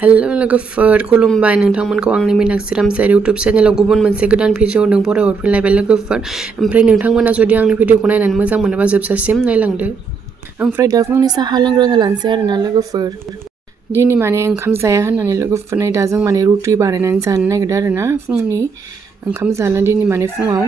Hello लोगोफोर खुलुमबाय नोंथांमोनखौ आंनि मीनाक्षी रामसायारि यूट्यूब चेनेलाव गुबुन मोनसे गोदान भिडिअ फरायहरफिनलायबाय लोगोफोर। ओमफ्राय नोंथांमोना जुदि आंनि भिडिअखौ नायनानै मोजां मोनोबा जोबजासिम नायलांदो। ओमफ्राय दा फुंनि साहा लोंग्रोना लानोसै आरोना लोगोफोर। दिनै माने ओंखाम जाया होननानै लोगोफोर नै दा जों माने रुटि बानायनानै जानो नागिरदों आरोना फुंनि ओंखाम जाला दिनै माने फुङाव।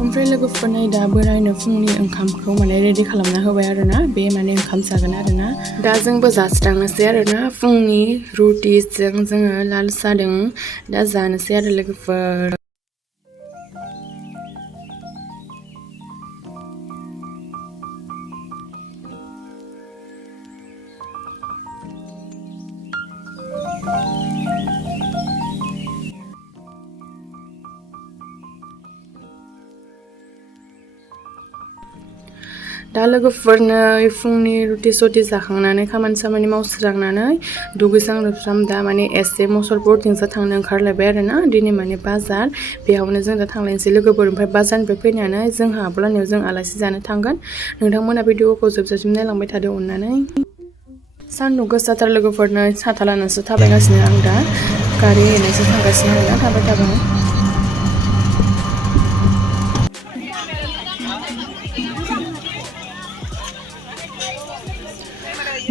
ओमफ्राय लोगोफोर नै दा बोरायनो फुंनि ओंखामखौ माने रेडि खालामना होबाय आरोना बे माने ओंखाम जागोन आरोना दा जोंबो जास्रांनोसै आरोना फुंनि रुटिजों जोङो लाल साहजों दा जानोसै आरो लोगोफोर। दा लोगोफोरनो फुंनि रुटि सुटि जाखांनानै खामानि सामानि मावस्रांनानै दुगैस्रां लोबस्रां दा माने एसे मसलपुरथिंसो थांनो ओंखारलायबाय आरोना दिनै माने बाजार बेयावनो जों दा थांलायनोसै लोगोफोर। ओमफ्राय बाजारनिफ्राय फैनानै जोंहा आब'लानियाव जों आलासि जानो थांगोन। नोंथांमोना भिडिअखौ जोबजासिम नायलांबाय थादो अननानै। सान्दुं गोसाथार लोगोफोरनो साथा लानानैसो थाबायगासिनो आं दा गारि एरनानैसो थांगासिनो आरोना थाबाय।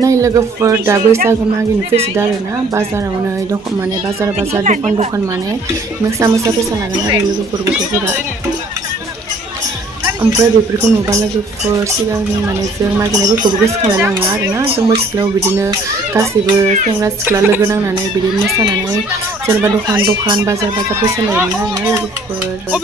नै लोगोफोर दा बैसागो मागिनो फैसोदों आरोना बाजारावनो माने बाजार दखान माने मोसा फैसा लागोन आरो लोगोफोर गथ'फोरा। ओमफ्राय बेफोरखौ नुबा लोगोफोर सिगांनि माने जों मागिनायफोरखौबो गोसोखांलायलाङो आरोना जोंबो सिख्लायाव बिदिनो गासैबो सेंग्रा सिख्ला लोगो नांनानै बिदिनो मोसानानै जेनेबा दखान बाजार फैसा लायोमोन आरोना लोगोफोर।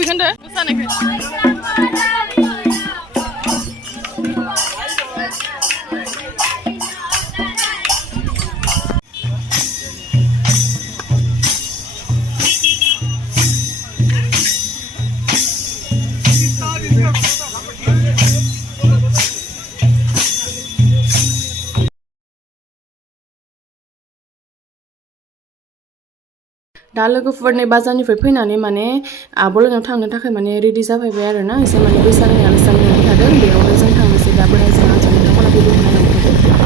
दा लोगोफोरनि बाजारनिफ्राय फैनानै माने आब'लानियाव थांनो थाखाय माने रेडि जाफैबाय आरोना एसे माने बैसागोनि आलासि जानो थादों बेयावनो जों थांनोसै दा बोरायजों आंजों नोंथांमोना भिडिअ नायलांबाय थादो।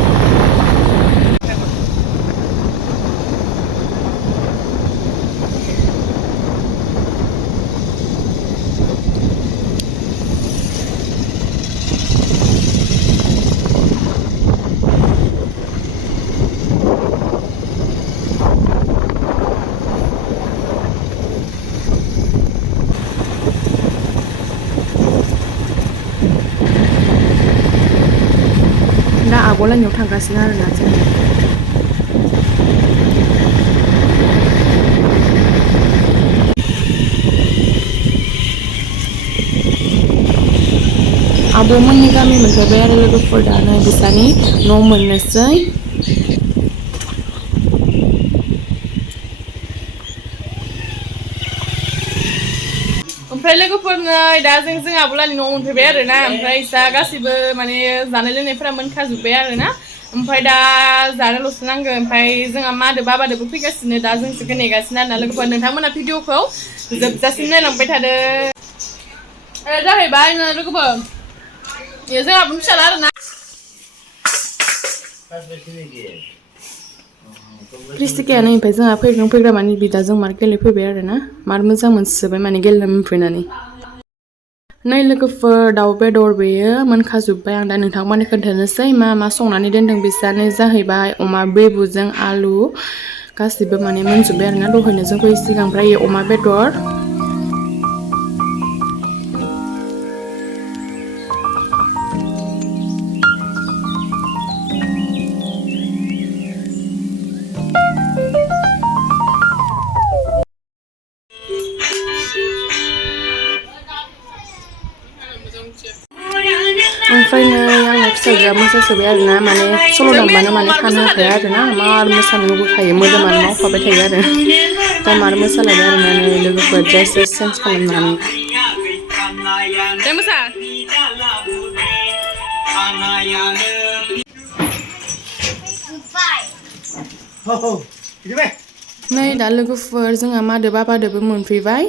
दा आब'लानियाव थांगासिनो आरोना जों। आब'मोननि गामि मोनफैबाय आरो लोगोफोर दानो बिसानि न' मोननोसै। ओमफ्राय लोगोफोरनो दा जों आब'लानि न'आव मोनफैबाय आरोना ओमफ्राय दा गासैबो माने जानाय लोंनायफोरा मोनखाजोब्बाय आरोना ओमफ्राय दा जानोल'सो नांगौ। ओमफ्राय जोंहा मादो बाबादोबो फैगासिनो दा जोंसो नेगासिनो आरोना लोगोफोर। नोंथांमोना भिडिअखौ जोबजासिम नायलांबाय थादो। जाहैबाय लोगोफोर जोंहाबो फिसाला आरोना क्रिस्टिकायानो ओमफ्राय जोंहा फैग्रा माने बिदाजों मार गेलेफैबाय आरोना मार मोजां मोनसोबाय माने गेलेनो मोनफैनानै। नै लोगोफोर दाउ बेदर बेयो मोनखाजोब्बाय आं दा नोंथांमोननो खोन्थानोसै मा संनानै दोनदों बिसानो जाहैबाय अमा बेबुजों आलु गासिबो माने मोनजोब्बाय आरोना दहायनो जों फैयै सिगां ओमफ्राय अमा बेदर ओमफ्राय नै आंना फिसाजोआ मोसासोबाय आरोना माने सल' दामबानो माने थानो हाखाया आरोना मार मोसानो लुबैखायो मोदोमानो मावखाबाय थायो आरो दा मार मोसालायबाय आरोना नै लोगोफोर ड्रेस चेन्ज खालामनानै दे मोसा नै दा लोगोफोर जोंहा मादो बाबादोबो मोनफैबाय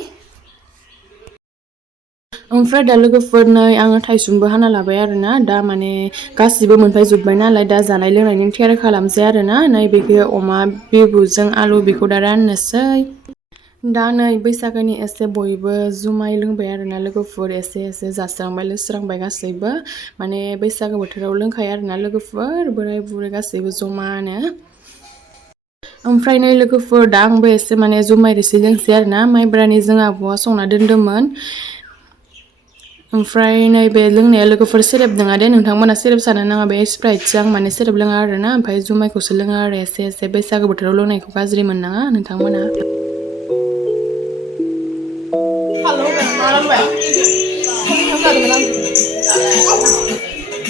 ओमफ्राय दा लोगोफोर नै आङो थाइसुमबो हाना लाबाय आरोना दा माने गासिबो मोनफैजोब्बाय नालाय दा जानाय लोंनायनि थियारि खालामसै आरोना नै बेखौ अमा बिबुजों आलु बेखौ दा राननोसै दा नै बैसागोनि एसे बयबो जुमाय लोंबाय आरोना लोगोफोर एसे जास्रांबाय लोंस्रांबाय गासैबो माने बैसागो बोथोराव लोंखायो आरोना लोगोफोर बोराय बुरै गासैबो जमानो ओमफ्राय नै लोगोफोर दा आंबो एसे माने जुमाय रोसि लोंसै आरोना माइब्रानि जों आब'आ संना दोनदोंमोन ओमफ्राय नैबे लोंनाया लोगोफोर सेरेब नङा दे नोंथांमोना सेरेब जानो नाङा बे स्प्राइटसो आं माने सेरेब लोङा आरोना ओमफ्राय जुमायखौसो लोङो आरो एसे बैसागो बोथोराव लोंनायखौ गाज्रि मोननाङा नोंथांमोना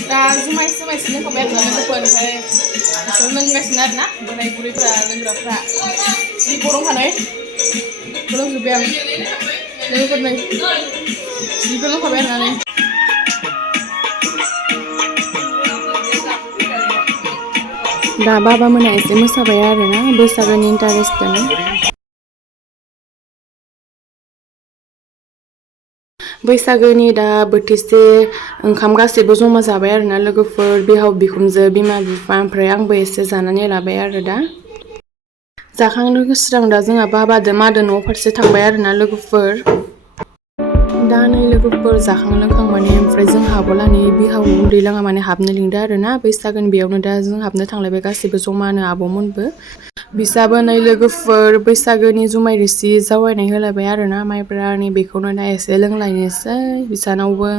दा जुमाय लोंखांबाय आरोना लोगोफोर ओमफ्राय बिसोर लोंगासिनो आरोना बोराय बुरैफ्रा लोंग्राफ्रा जि गरम खानाय लोंजोब्बाय आं लोगोफोर नै जिबो लोंखाबाय आरोना नै दा बाबा मोना एसे मोसाबाय आरोना बैसागोनि इन्टारेस्टनो बैसागोनि दा बोथिसे ओंखाम गासैबो जमा जाबाय आरोना लोगोफोर बिहाव बिखुनजो बिमा बिफा ओमफ्राय आंबो एसे जानानै लाबाय आरो दा जाखां लोंस्रां दा जोंहा बाबादो मादो न' फारसे थांबाय आरोना लोगोफोर दा नै लोगोफोर जाखां लोंखां माने ओमफ्राय जों हाबलानि बिहाव उन्दै लाङा माने हाबनो लिंदों आरोना बैसागोनि बेयावनो दा जों हाबनो थांलायबाय गासैबो जमानो आब'मोनबो बिसाबो नै लोगोफोर बैसागोनि जुमाय रोसि जावायनाय होलायबाय आरोना माइब्रानि बेखौनो दा एसे लोंलायनोसै बिसानावबो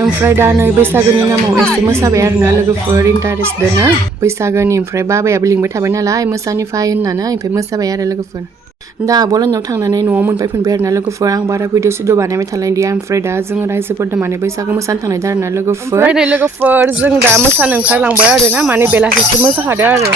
ओमफ्राय दा नै बैसागोनि नामाव एसे मोसाबाय आरोना लोगोफोर इन्टारेस्ट दोनो बैसागोनि ओमफ्राय बाबायाबो लिंबाय थाबाय नालाय मोसानिफाय होननानै ओमफ्राय मोसाबाय आरो लोगोफोर दा आब'लानियाव थांनानै न'आव मोनफैफिनबाय आरोना लोगोफोर आं बारा भिडिअ सिडिअ बानायबाय थालायदिया ओमफ्राय दा जोङो रायजोफोरदों माने बैसागो मोसानो थांनाय आरोना लोगोफोर ओमफ्राय नै लोगोफोर जों दा मोसानो ओंखारलांबाय आरोना माने बेलासिसो मोसाखादों आरो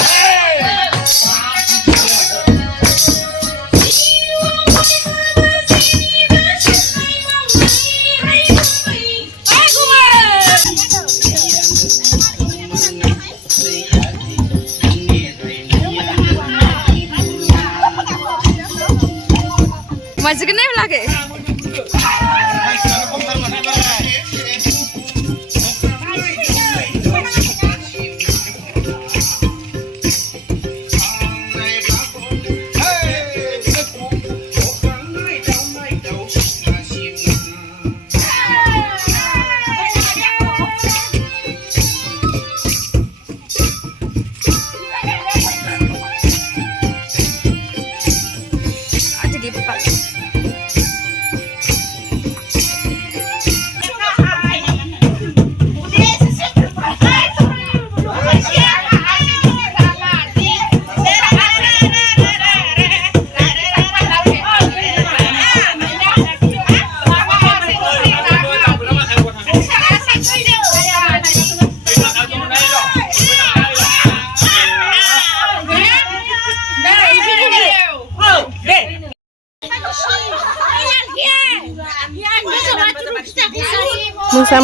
mwsakhabai lagi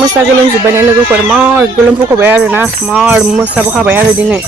मोसा गोलोमजोब्बाय ना लोगोफोर मार गोलोमफुखाबाय आरोना मार मोसाबोखाबाय आरो दिनै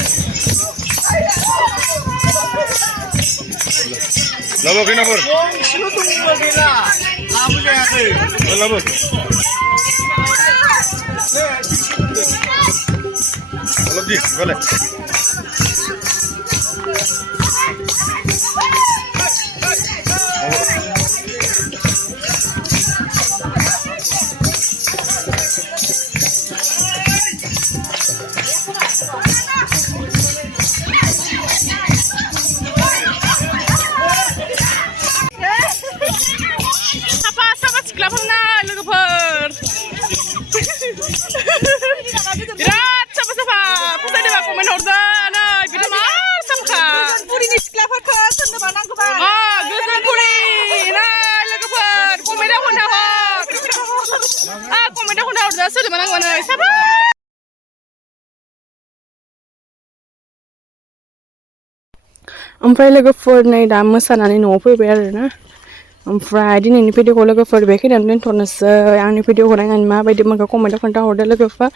birat safa-safa. Pesan dia komen order. ओमफ्राय लोगोफोर नै दा मोसानानै न'आव फैबाय आरोना ओमफ्राय दिनैनि भिडिअखौ लोगोफोर बेखिनियावनो दोनथ'नोसै आंनि भिडिअखौ नायनानै माबायदि मोनखो कमेन्टआव खोन्थाहरदो लोगोफोर